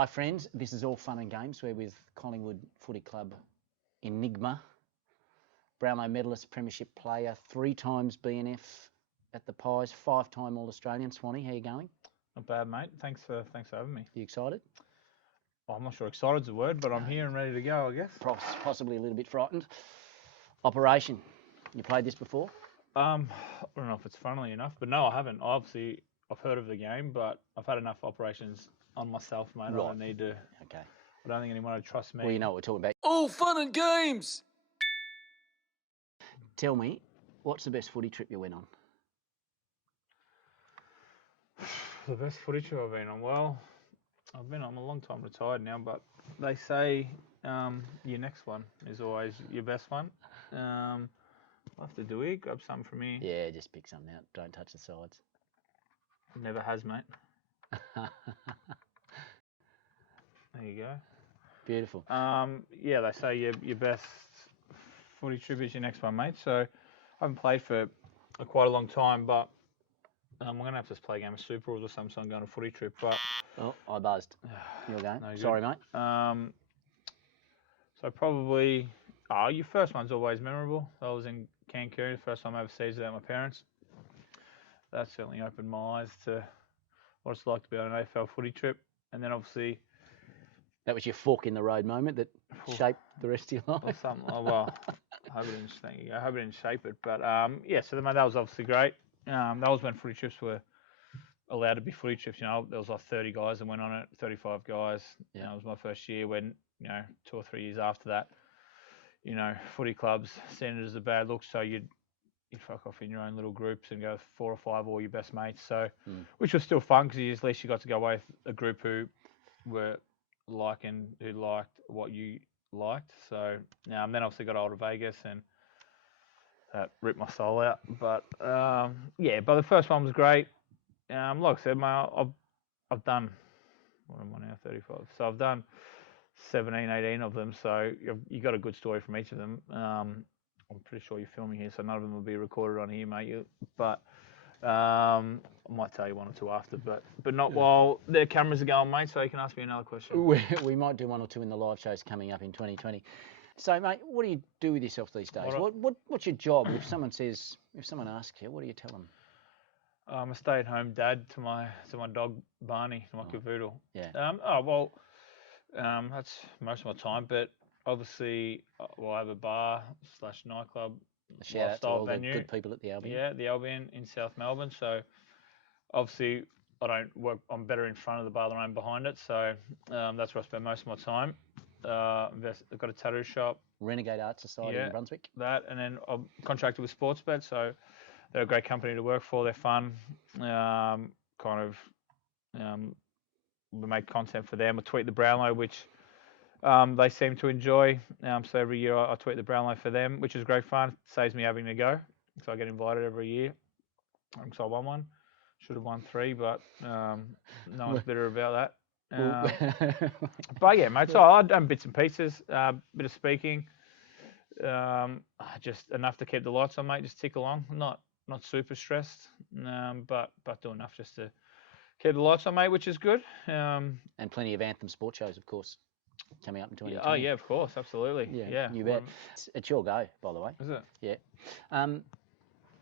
Hi friends, this is All Fun and Games. We're with Collingwood Footy Club Enigma, Brownlow medalist, Premiership player, 3 times BNF at the Pies, 5-time All-Australian. Swanee, how you going? Not bad, mate. Thanks for having me. You excited? Well, I'm not sure excited's a word, but I'm here and ready to go, I guess. Possibly a little bit frightened. Operation. You played this before? I don't know if it's funnily enough, but no, I haven't. I've heard of the game, but I've had enough operations on myself, mate. Right. I don't need to. Okay. I don't think anyone would trust me. Well, you know what we're talking about. All Fun and Games! Tell me, what's the best footy trip you went on? The best footy trip I've been on? Well, I'm a long time retired now, but they say your next one is always your best one. I'll have to do it. Grab something from here. Yeah, just pick something out. Don't touch the sides. Never has, mate. There you go. Beautiful. Yeah, they say your best footy trip is your next one, mate. So I haven't played for quite a long time, but I'm going to have to play a game of Super Rules or something, so I'm going on a footy trip. But oh, I buzzed. You're going. No, sorry, mate. So probably, your first one's always memorable. I was in Cancun, the first time overseas without my parents. That certainly opened my eyes to what it's like to be on an AFL footy trip. And then obviously... That was your fork in the road moment that shaped the rest of your life? Or something. Oh, well, I hope it didn't shape it. But, yeah, so that was obviously great. That was when footy trips were allowed to be footy trips. You know, there was like 30 guys that went on it, 35 guys. Yeah. You know, it was my first year when, 2 or 3 years after that, footy clubs seen it as a bad look. So you'd fuck off in your own little groups and go 4 or 5 all your best mates. So, which was still fun because at least you got to go away with a group who were who liked what you liked. So then obviously got over to Vegas and that ripped my soul out. But but the first one was great. Like I said, mate, I've done, what am I now, 35? So I've done 17, 18 of them. So you got a good story from each of them. I'm pretty sure you're filming here, so none of them will be recorded on here, mate. But I might tell you 1 or 2 after, but not while their cameras are going, mate, so you can ask me another question. We might do 1 or 2 in the live shows coming up in 2020. So, mate, what do you do with yourself these days? What's your job? If someone asks you, what do you tell them? I'm a stay-at-home dad to my dog Barney, to my cavoodle. Yeah. That's most of my time, but obviously I have a bar / nightclub. Shout out to all venue. The good people at the Albion. Yeah, the Albion in South Melbourne. So obviously I don't work. I'm better in front of the bar than I am behind it. So that's where I spend most of my time. I've got a tattoo shop. Renegade Art Society in Brunswick. That, and then I'm contracted with Sportsbet. So they're a great company to work for. They're fun. We make content for them. I tweet the Brownlow, which they seem to enjoy. So every year I tweet the Brownlow for them, which is great fun. Saves me having to go. So I get invited every year. So I won one. Should have won 3, but no one's bitter about that. But yeah, mate. So I've done bits and pieces, bit of speaking, just enough to keep the lights on, mate. Just tick along. Not super stressed, but do enough just to keep the lights on, mate, which is good. And plenty of Anthem sports shows, of course, coming up in 2020. Oh yeah, of course, absolutely. Yeah. You bet. It's your go, by the way. Is it? Yeah.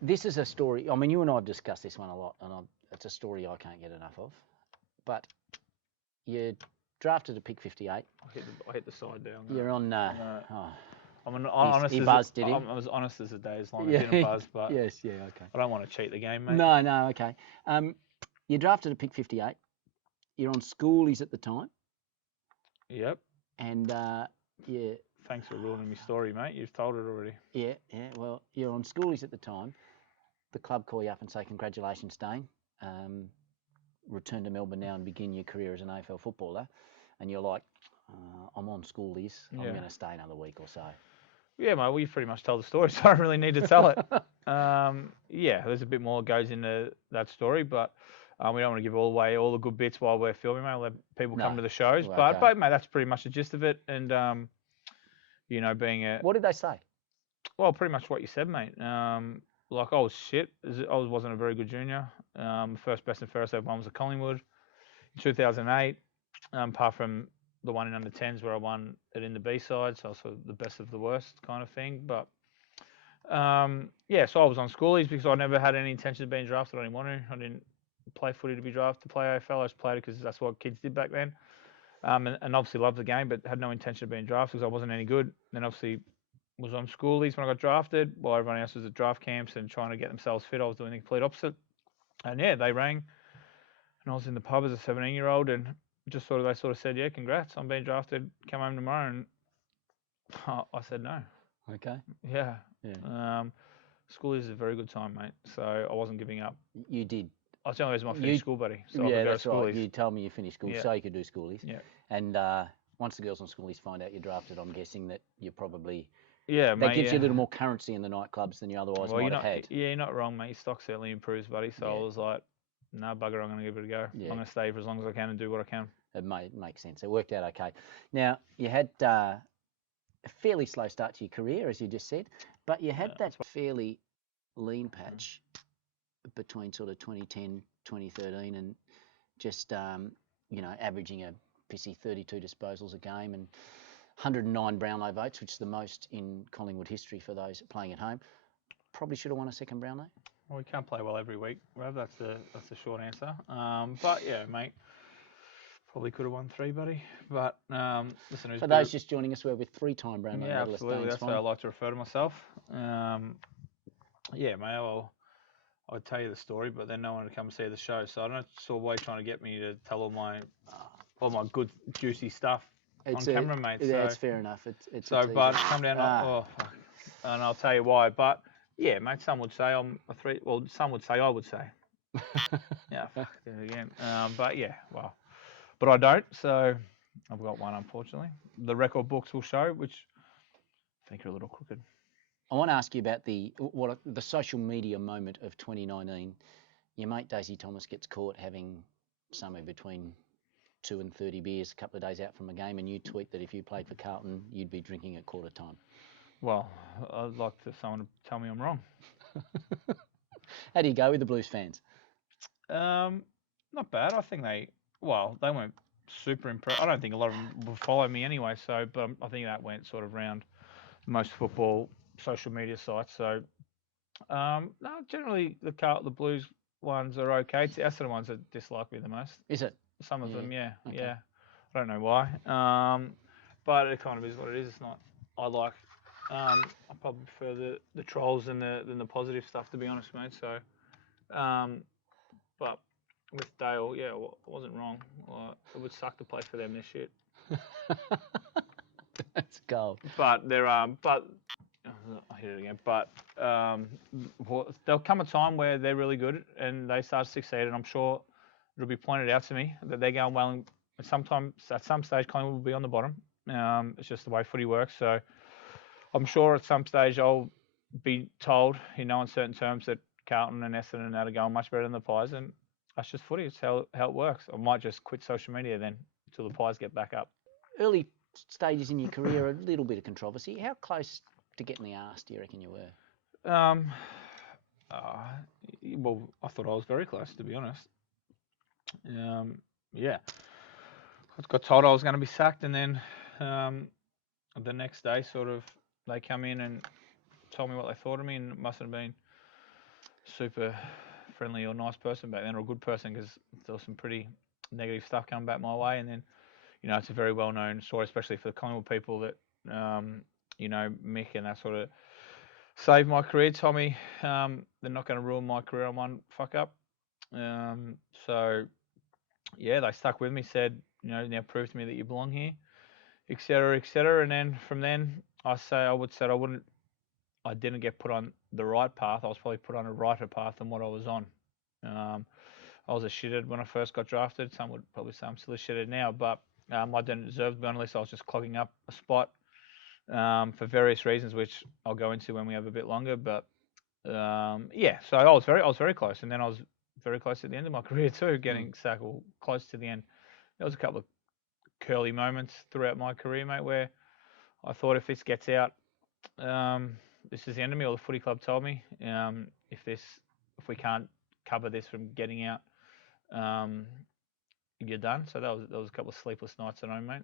This is a story. I mean, you and I have discussed this one a lot, and it's a story I can't get enough of. But you drafted a pick 58. I hit the side down. You're on. I'm honest. He buzzed, did he? I'm as honest as a day, as long as I didn't buzz. But yes, yeah, okay. I don't want to cheat the game, mate. No, okay. You drafted a pick 58. You're on Schoolies at the time. Yep. And yeah. Thanks for ruining my story, mate. You've told it already. Yeah. Well, you're on Schoolies at the time. The club call you up and say, "Congratulations, Dane. Return to Melbourne now and begin your career as an AFL footballer." And you're like, "I'm on Schoolies. I'm going to stay another week or so." Yeah, mate. Well, you pretty much told the story, so I don't really need to tell it. Yeah, there's a bit more that goes into that story, but we don't want to give away all the good bits while we're filming, mate. We'll let people come to the shows. Well, but mate, that's pretty much the gist of it. And being a... What did they say? Well, pretty much what you said, mate. Like, I was shit. I wasn't a very good junior. The first best and fairest ever one was at Collingwood in 2008. apart from the one in under 10s where I won it in the B side, so sort of the best of the worst kind of thing. But yeah, so I was on Schoolies because I never had any intention of being drafted. I didn't want to. I didn't play footy to be drafted to play AFL. I just played it because that's what kids did back then. And obviously loved the game, but had no intention of being drafted because I wasn't any good. Then obviously was on Schoolies when I got drafted, while everyone else was at draft camps and trying to get themselves fit. I was doing the complete opposite. And yeah, they rang, and I was in the pub as a 17-year-old, and they sort of said, yeah, congrats, I'm being drafted, come home tomorrow. And I said no. Okay. Yeah. Yeah. Schoolies is a very good time, mate. So I wasn't giving up. You did. I was the only reason I finished school, buddy. So yeah, I could go that's to Schoolies. right. You told me you finished school, so you could do Schoolies. Yeah. And once the girls on Schoolies find out you're drafted, I'm guessing that you're probably... Yeah, mate. That gives you a little more currency in the nightclubs than you otherwise might have had. Yeah, you're not wrong, mate. Your stock certainly improves, buddy. So I was like, no, bugger, I'm going to give it a go. Yeah. I'm going to stay for as long as I can and do what I can. It makes sense. It worked out okay. Now, you had a fairly slow start to your career, as you just said, but you had that fairly lean patch between sort of 2010, 2013 and just, averaging a pissy 32 disposals a game and 109 Brownlow votes, which is the most in Collingwood history for those playing at home. Probably should have won a second Brownlow. Well, we can't play well every week, Rav. That's the short answer. But yeah, mate, probably could have won 3, buddy. But listen, for those just joining us, we're with 3-time Brownlow medalist absolutely. DANE That's SWAN. how I like to refer to myself. Yeah, mate. Well, I'd tell you the story, but then no one would come and see the show. So I don't saw why you're trying to get me to tell all my good juicy stuff on camera, mate. Yeah, it's fair enough. It's so, but come down. Oh, fuck. And I'll tell you why. But yeah, mate. Some would say I'm a 3. Well, some would say I would say. Yeah, fuck there again. But yeah, well, but I don't. So I've got one, unfortunately. The record books will show, which I think are a little crooked. I want to ask you about the social media moment of 2019. Your mate Daisy Thomas gets caught having somewhere between 2 and 30 beers a couple of days out from a game, and you tweet that if you played for Carlton, you'd be drinking at quarter time. Well, I'd like someone to tell me I'm wrong. How do you go with the Blues fans? Not bad. I think they weren't super impressed. I don't think a lot of them will follow me anyway. So, but I think that went sort of round most football social media sites. So, no, generally the Blues ones are okay. It's the Essendon ones that dislike me the most. Is it? Some of them, yeah. I don't know why. But it kind of is what it is. It's not. I probably prefer the trolls than the positive stuff, to be honest, mate. So, but with Dale, yeah, I wasn't wrong. It would suck to play for them this shit. That's gold. But I hit it again. But there'll come a time where they're really good and they start to succeed, and I'm sure it'll be pointed out to me that they're going well. And sometimes, at some stage, Collingwood will be on the bottom. It's just the way footy works. So I'm sure at some stage I'll be told in no uncertain terms that Carlton and Essendon are going much better than the Pies, and that's just footy. It's how it works. I might just quit social media then until the Pies get back up. Early stages in your career, a little bit of controversy. How close to getting the arse do you reckon you were? Well, I thought I was very close, to be honest. Yeah. I got told I was going to be sacked, and then the next day, sort of, they come in and told me what they thought of me, and it mustn't have been super friendly or nice person back then, or a good person, because there was some pretty negative stuff coming back my way. And then, it's a very well-known story, especially for the Collingwood people, that, Mick and that sort of saved my career. Told me they're not going to ruin my career on one fuck-up. So, yeah, they stuck with me, said, now prove to me that you belong here, etc., etc. And then from then, I didn't get put on the right path. I was probably put on a righter path than what I was on. I was a shithead when I first got drafted. Some would probably say I'm still a shithead now, but I didn't deserve to be on the list. I was just clogging up a spot for various reasons, which I'll go into when we have a bit longer. But yeah, so I was very close, and then I was very close at the end of my career too, getting sacked, or close to the end. There was a couple of curly moments throughout my career, mate, where I thought if this gets out, this is the end of me, or the footy club told me, if we can't cover this from getting out, you're done. So that was a couple of sleepless nights at home, mate.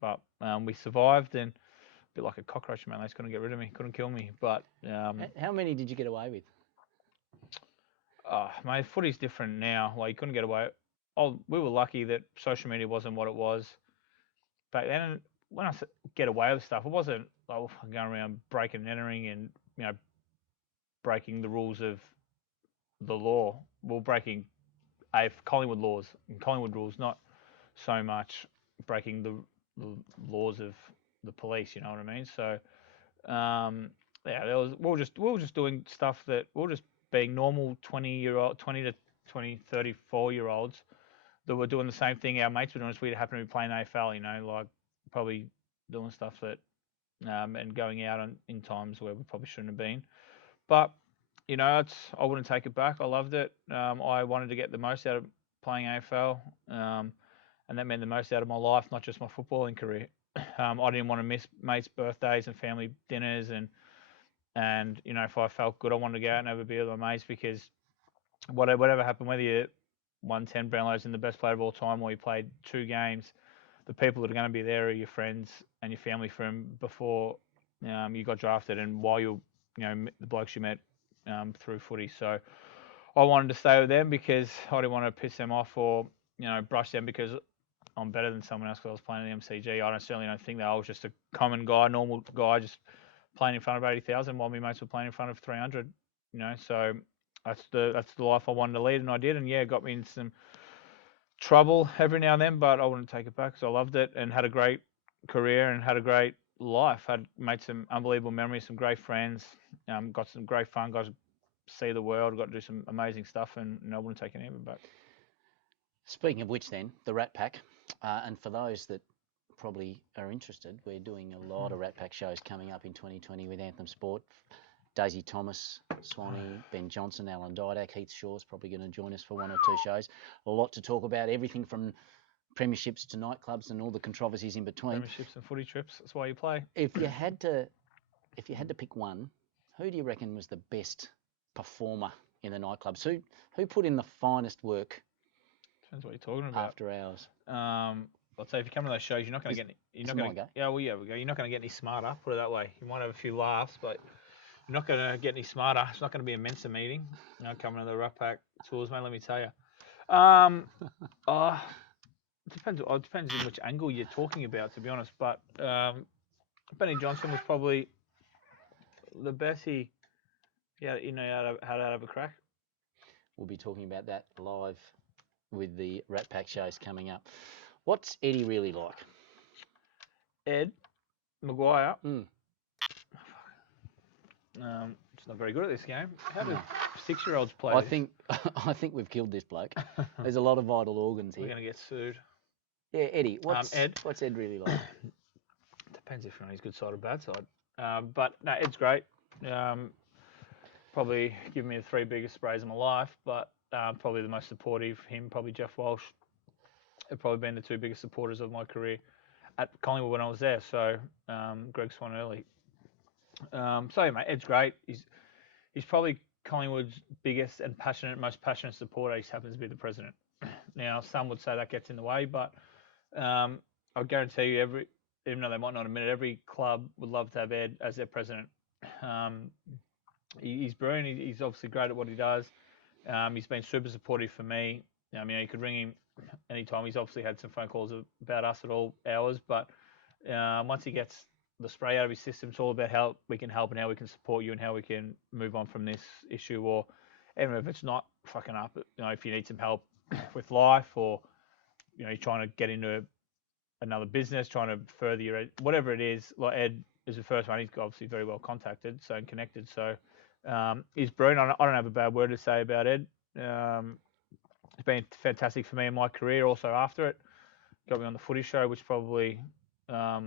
But we survived, and a bit like a cockroach, man. They just couldn't get rid of me, couldn't kill me. But how many did you get away with? Mate, footy's different now. Like, you couldn't get away. We were lucky that social media wasn't what it was back then. When I get away with stuff, it wasn't like going around breaking and entering and breaking the rules of the law. We're breaking Collingwood laws and Collingwood rules, not so much breaking the laws of the police. You know what I mean? So, we were just doing stuff that we were just being normal 20 to 34-year-olds that were doing the same thing our mates were doing. We happened to be playing AFL, like probably doing stuff that and going out in times where we probably shouldn't have been. But I wouldn't take it back. I loved it. I wanted to get the most out of playing AFL, and that meant the most out of my life, not just my footballing career. I didn't want to miss mates' birthdays and family dinners, and if I felt good, I wanted to go out and have a beer with my mates, because whatever happened, whether you won 10 Brownlows and the best player of all time, or you played 2 games, the people that are going to be there are your friends and your family from before you got drafted, and while you the blokes you met through footy. So I wanted to stay with them because I didn't want to piss them off or brush them because I'm better than someone else because I was playing in the MCG. I certainly don't think that. I was just a common guy, normal guy, just playing in front of 80,000 while my mates were playing in front of 300. So that's the life I wanted to lead, and I did. And yeah, it got me in some trouble every now and then, but I wouldn't take it back because I loved it and had a great career and had a great life. Had made some unbelievable memories, some great friends, got some great fun, got to see the world, got to do some amazing stuff, and I wouldn't take any of it back. Speaking of which, then the Rat Pack, and for those that probably are interested, we're doing a lot of Rat Pack shows coming up in 2020 with Anthem Sport. Daisy Thomas, Swanee, Ben Johnson, Alan Didak, Heath Shaw's probably going to join us for 1 or 2 shows. A lot to talk about, everything from Premierships to nightclubs and all the controversies in between. Premierships and footy trips, that's why you play. If you had to pick one, who do you reckon was the best performer in the nightclubs? Who put in the finest work? Depends what you're talking about. After hours. I'd say if you come to those shows, you're not going to get. You're not going to. Yeah, well, yeah, we go. You're not going to get any smarter. Put it that way. You might have a few laughs, but you're not going to get any smarter. It's not going to be a Mensa meeting. Coming to the Rat Pack tours, mate. Let me tell you. It depends on which angle you're talking about, to be honest. But Benny Johnson was probably the best. He had how to have a crack. We'll be talking about that live with the Rat Pack shows coming up. What's Eddie really like? Ed Maguire. It's not very good at this game. How do 6-year-olds play? I think we've killed this bloke. There's a lot of vital organs here. We're going to get sued. Yeah, Eddie. What's Ed really like? Depends if you're on his good side or bad side. But no, Ed's great. Probably given me the 3 biggest sprays of my life, but probably the most supportive. Him, probably Jeff Walsh, have probably been the 2 biggest supporters of my career at Collingwood when I was there. So Greg Swan early. So yeah, mate, Ed's great. He's probably Collingwood's biggest and most passionate supporter. He happens to be the president. Now, some would say that gets in the way, but I guarantee you, even though they might not admit it, every club would love to have Ed as their president. He's brilliant. He's obviously great at what he does. He's been super supportive for me. I mean, you could ring him anytime. He's obviously had some phone calls about us at all hours, but once he gets the spray out of his system, it's all about how we can help and how we can support you and how we can move on from this issue, or even if it's not fucking up, if you need some help with life, or you're trying to get into another business, trying to further your whatever it is. Like Ed is the first one. He's obviously very well contacted, and connected. So he's brilliant. I don't have a bad word to say about Ed. It's been fantastic for me in my career. Also after it, got me on the Footy Show, which probably I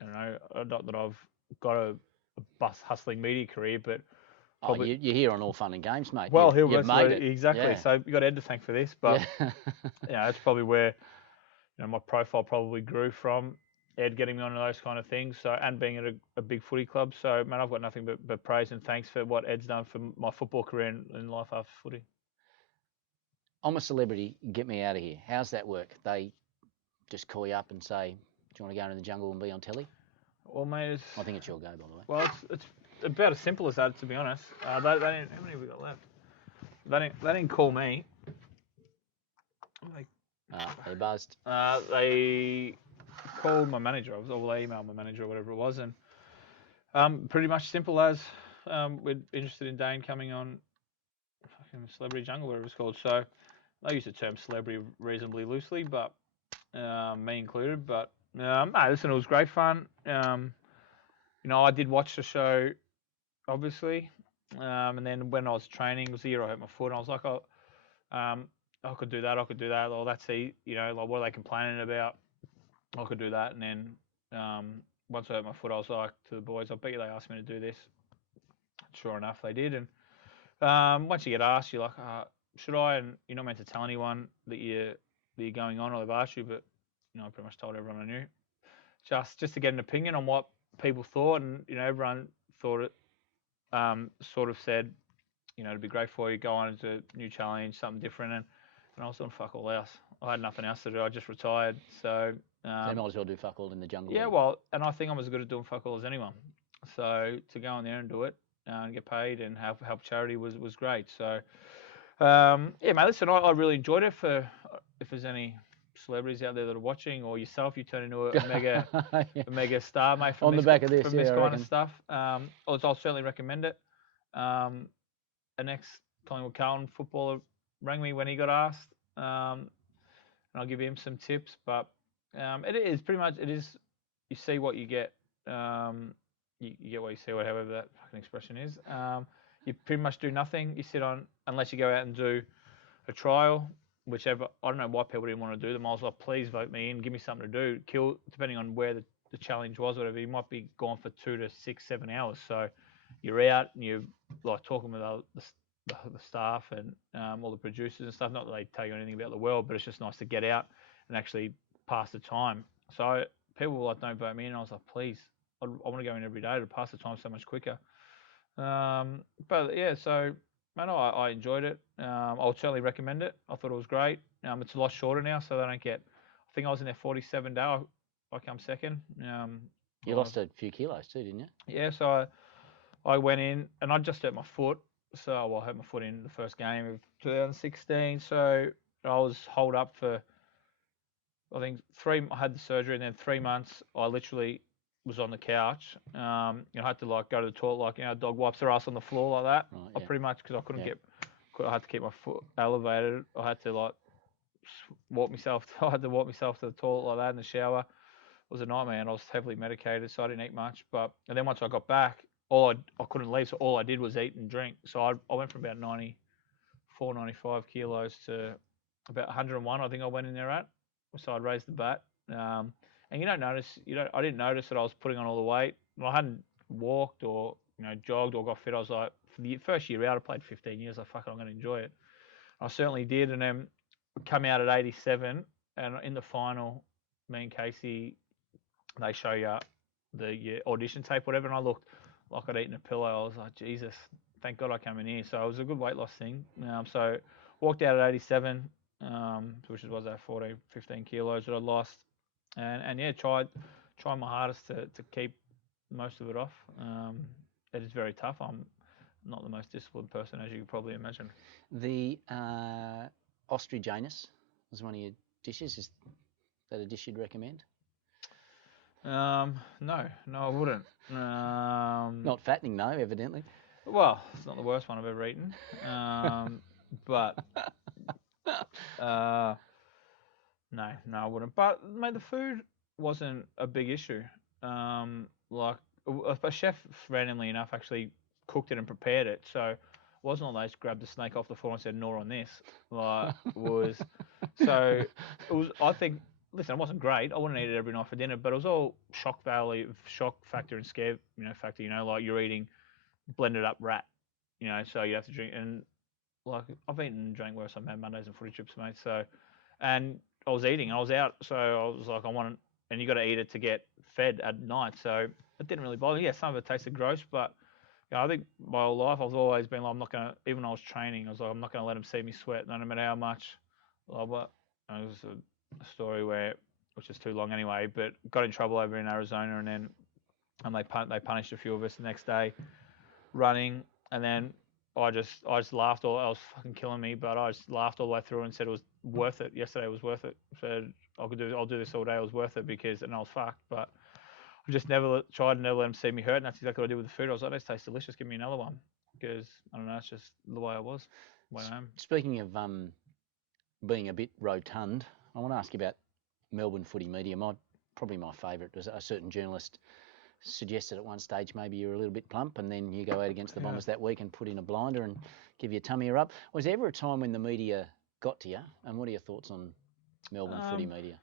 don't know. Not that I've got a hustling media career, but probably, you're here on All Fun and Games, mate. Well, you've made it. Exactly. Yeah. So you got Ed to thank for this, but that's probably where my profile probably grew from. Ed getting me onto those kind of things, and being at a big footy club. So man, I've got nothing but praise and thanks for what Ed's done for my football career in life after footy. I'm a celebrity, get me out of here. How's that work? They just call you up and say, do you want to go into the jungle and be on telly? Well, mate, I think it's your go, by the way. well, it's about as simple as that, to be honest. They didn't, how many have we got left? They didn't call me. They buzzed. They called my manager. They emailed my manager or whatever it was, and pretty much simple as we're interested in Dane coming on fucking Celebrity Jungle, whatever it's called. So they use the term celebrity reasonably loosely, but me included. But listen, it was great fun. I did watch the show, obviously, and then when I was training, it was the year I hurt my foot, and I was like, I could do that. Or that's like what are they complaining about? I could do that. And then once I hurt my foot, I was like to the boys, I bet you they asked me to do this. Sure enough, they did. And once you get asked, you're like, should I? And you're not meant to tell anyone that you're going on, or they've asked you, but I pretty much told everyone I knew, just to get an opinion on what people thought. And everyone thought it. Sort of said, it'd be great for you, go on into a new challenge, something different. And I was doing fuck all else. I had nothing else to do. I just retired. So you might as well do fuck all in the jungle. Yeah, well, and I think I'm as good at doing fuck all as anyone. So to go in there and do it and get paid and help charity was great. So mate, listen, I really enjoyed it. If there's any celebrities out there that are watching, or yourself, you turn into a mega a mega star, mate, from this kind of stuff. I'll certainly recommend it. An ex-Collingwood Carlton footballer rang me when he got asked, and I'll give him some tips. But it is pretty much, you see what you get. You get what you see, whatever that fucking expression is. You pretty much do nothing. You sit on, unless you go out and do a trial, whichever. I don't know why people didn't want to do them. I was like, please vote me in, give me something to do. Depending on where the challenge was, whatever, you might be gone for 2 to 6, 7 hours. So you're out and you're like talking with the staff and all the producers and stuff. Not that they tell you anything about the world, but it's just nice to get out and actually pass the time. So people were like, don't vote me in. I was like, please, I want to go in every day to pass the time so much quicker. But yeah, so I enjoyed it. I would certainly recommend it. I thought it was great. It's a lot shorter now, so they don't get. I think I was in there 47 days. I come second. You lost a few kilos too, didn't you? Yeah, so I went in and I just hurt my foot. So I hurt my foot in the first game of 2016. So I was holed up for, I think I had the surgery, and then 3 months I literally was on the couch. I had to go to the toilet, a dog wipes their ass on the floor like that. Right, yeah. I pretty much, because I couldn't I had to keep my foot elevated. I had to walk myself. I had to walk myself to the toilet like that in the shower. It was a nightmare, and I was heavily medicated, so I didn't eat much. And then once I got back, I couldn't leave, so all I did was eat and drink. So I went from about 94, 95 kilos to about 101. I think I went in there at. So I'd raised the bat. And you don't notice, I didn't notice that I was putting on all the weight. I hadn't walked or, jogged or got fit. I was like, for the first year out, I played 15 years. I'm going to enjoy it. I certainly did. And then come out at 87. And in the final, me and Casey, they show you the audition tape, whatever. And I looked like I'd eaten a pillow. I was like, Jesus, thank God I came in here. So it was a good weight loss thing. So walked out at 87, which was that 14, 15 kilos that I lost. And yeah, tried my hardest to keep most of it off. It is very tough. I'm not the most disciplined person, as you could probably imagine. The Ostrich Anus was one of your dishes. Is that a dish you'd recommend? No, I wouldn't. Not fattening, no, evidently. Well, it's not the worst one I've ever eaten. But no, I wouldn't. But mate, the food wasn't a big issue. A chef, randomly enough, actually cooked it and prepared it. So it wasn't all those grabbed the snake off the floor and said "gnaw on this." I think. Listen, it wasn't great. I wouldn't eat it every night for dinner, but it was all shock factor and scare, factor. You're eating blended up rat. So you have to drink, and I've eaten and drank worse on Mondays and Footy Trips, mate. So, and I was eating, I was out, so I was like, and you got to eat it to get fed at night. So it didn't really bother me. Yeah, some of it tasted gross, but I think my whole life I've always been like, I'm not going to, even when I was training, I was like, I'm not going to let them see me sweat, no matter how much. Blah, blah. And it was a story which is too long anyway, but got in trouble over in Arizona, and they punished a few of us the next day running, and then I just laughed. I was fucking killing me, but I just laughed all the way through and said it was worth it. Yesterday was worth it. Said I'll do this all day. It was worth it and I was fucked, but I just never tried to never let them see me hurt, and that's exactly what I did with the food. I was like, this tastes delicious. Give me another one, because I don't know. It's just the way I was. Went home. Speaking of being a bit rotund, I want to ask you about Melbourne Footy Media. Probably my favourite was a certain journalist suggested at one stage maybe you were a little bit plump, and then you go out against the Bombers that week and put in a blinder and give your tummy a rub. Was there ever a time when the media got to you? And what are your thoughts on Melbourne Footy Media?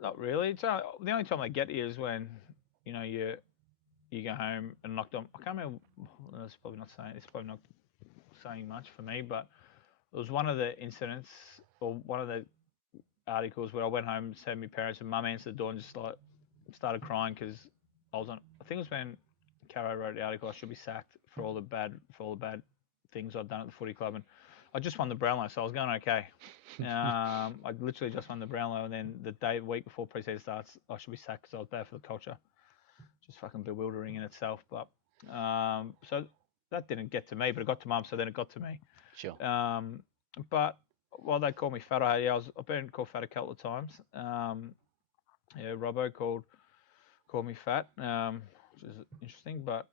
Not really. The only time they get to you is when you go home and knocked on. I can't remember. It's probably not saying much for me, but it was one of the incidents or one of the articles where I went home, said to my parents, and Mum answered the door and just like started crying because I was on. I think it was when Caro wrote the article. I should be sacked for all the bad things I'd done at the footy club, and I just won the Brownlow, so I was going okay. I literally just won the Brownlow, and then the week before pre-season starts, I should be sacked because I was bad for the culture. Just fucking bewildering in itself. But so that didn't get to me, but it got to Mum, so then it got to me. Sure. But while they called me fat, I've been called fat a couple of times. Robbo called me fat, which is interesting, but.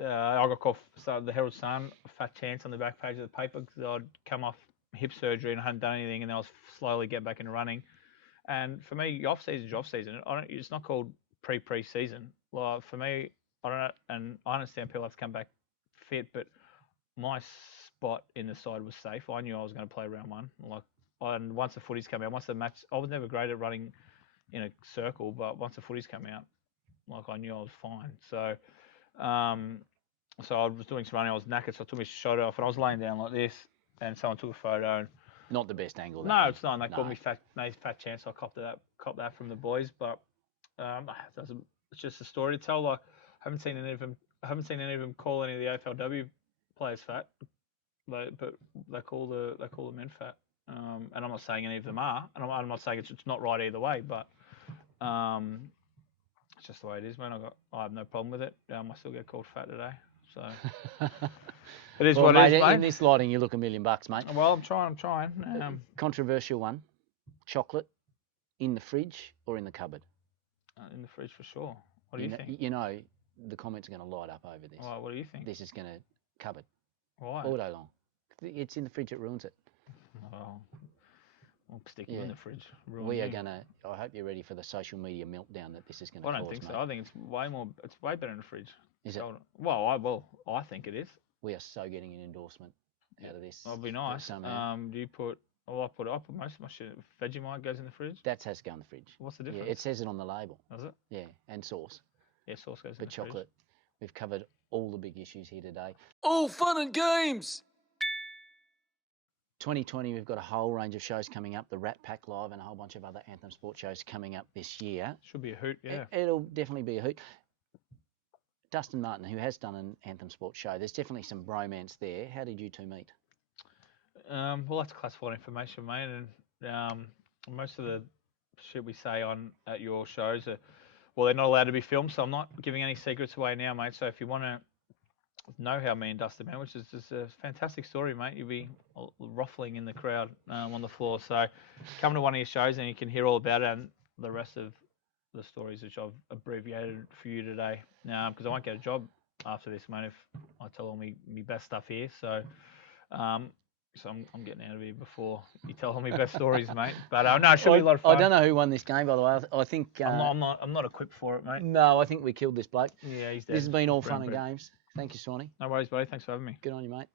I got called the Herald Sun, a fat chance on the back page of the paper because I'd come off hip surgery and I hadn't done anything, and then I was slowly getting back into running. And for me, off season is off season. It's not called pre-season. Well, for me, I don't know, and I understand people have to come back fit, but my spot in the side was safe. I knew I was going to play round one. And once the footies come out, once the match, I was never great at running in a circle, but once the footies come out, I knew I was fine. So. So I was doing some running, I was knackered, so I took my shirt off and I was laying down like this, and someone took a photo. And not the best angle. No, it's not. And they called me fat chance. So I copped that from the boys, but it's just a story to tell. I haven't seen any of them call any of the AFLW players fat, but they call the men fat. And I'm not saying any of them are, and I'm not saying it's not right either way, but. It's just the way it is, man. I have no problem with it. I still get called fat today, so it is what it is, mate. In this lighting, you look $1 million, mate. Well, I'm trying. Controversial one: chocolate in the fridge or in the cupboard? In the fridge for sure. What do you think? You know, the comments are going to light up over this. Well, what do you think? This is going to cupboard. Why? All day long. It's in the fridge. It ruins it. Oh. I'll stick you in the fridge. I hope you're ready for the social media meltdown that this is going to cause. I don't think so. I think it's way better in the fridge. Is it? Well, I think it is. We are so getting an endorsement out of this. That'll be nice. Do you put, I put most of my shit, Vegemite goes in the fridge? That has to go in the fridge. What's the difference? Yeah, it says it on the label. Does it? Yeah, and sauce. Yeah, sauce goes in the fridge. But chocolate, we've covered all the big issues here today. All fun and games! 2020, we've got a whole range of shows coming up, the Rat Pack Live and a whole bunch of other Anthem Sport shows coming up this year. Should be a hoot, yeah. It'll definitely be a hoot. Dustin Martin, who has done an Anthem Sport show, there's definitely some bromance there. How did you two meet? Well, that's classified information, mate, and most of the shit we say at your shows they're not allowed to be filmed, so I'm not giving any secrets away now, mate. So if you want to know how me and Dustin met, which is just a fantastic story, mate. You'll be ruffling in the crowd on the floor. So come to one of your shows and you can hear all about it and the rest of the stories which I've abbreviated for you today. Because I won't get a job after this, mate, if I tell all my best stuff here. So I'm getting out of here before you tell all my best stories, mate. But no, it should be a lot of fun. I don't know who won this game, by the way. I think I'm not equipped for it, mate. No, I think we killed this bloke. Yeah, he's dead. This has been all fun and games. Thank you, Swanee. No worries, buddy. Thanks for having me. Good on you, mate.